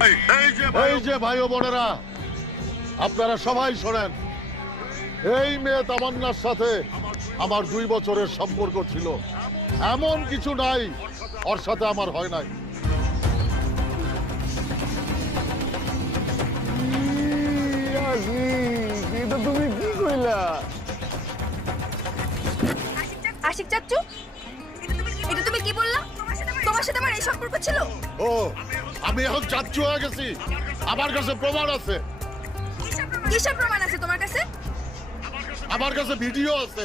ভাই, এই যে ভাই ও বোনেরা, আপনারা সবাই শোনেন। এই মেয়ে তামান্নার সাথে আমার 2 বছরের সম্পর্ক ছিল। এমন কিছু নাই ওর সাথে আমার হয় নাই। এটা তুমি কি কইলা? আশিক চাচ্চু, এটা তুমি কি বললা? তোমার সাথে আমার এই সম্পর্ক ছিল? ও, আমি এখন চাচ্চু হয়ে গেছি। আমার কাছে প্রমাণ আছে। কিসের প্রমাণ আছে তোমার কাছে? আমার কাছে ভিডিও আছে।